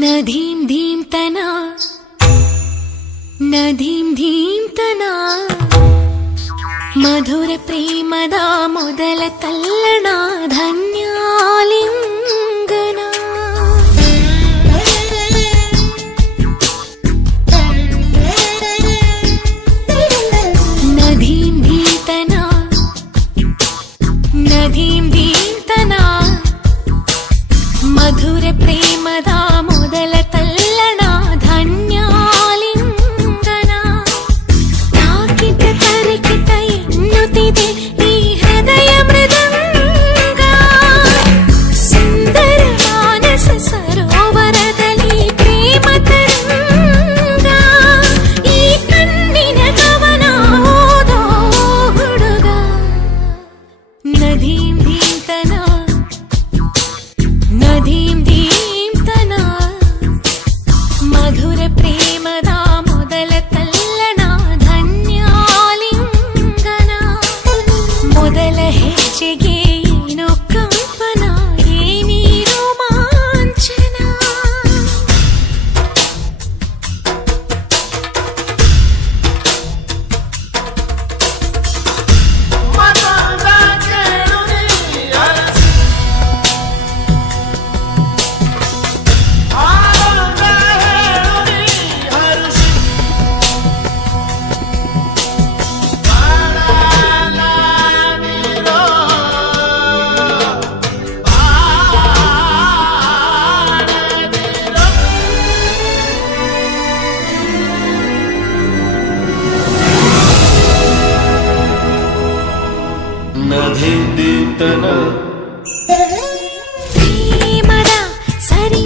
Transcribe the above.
ನದೀಂ ಧೀಂ ತನ ನದೀಂ ಧೀಂ ತನ ಮಧುರ ಪ್ರೇಮದ ಮೊದಲ ತಲ್ಲಣ ಧನ್ಯಾಲಿಂಗನ ನದೀಂ ಧೀಂ ತನ ನದೀಂ ಧೀಂ ತನ ಮಧುರ ಪ್ರೇಮದ ಮೊದಲ ತಲ್ಲಣ ಧನ್ಯಾಲಿಂಗನ ತಾಕಿತ ತರಕಿತ ಎನ್ನುತ್ತಿದೆ ಈ ಹೃದಯ ಮೃದಂಗ ಸುಂದರ ಮಾನಸ ಸರೋವರದಲ್ಲಿ ಪ್ರೇಮ ತರಂಗ ಈ ಕಣ್ಣಿನ ಕವನ ಓದೋ ಹುಡುಗ ನದೀಂ ಧೀಂ ತನ ನದೀಂ ಧೀಂ ತನ ಮಧುರ ಪ್ರೇಮದ ಮೊದಲ ತಲ್ಲಣ ಧನ್ಯಾಲಿಂಗನ ಮೊದಲ ಹೆಜ್ಜೆಗೆ ಏನೋ ಕಂಪನ ಏನೇ ರೋಮಾಂಚನ ನದೀಂ ಧೀಂ ತನ ಪ್ರೇಮದ ಸರಿ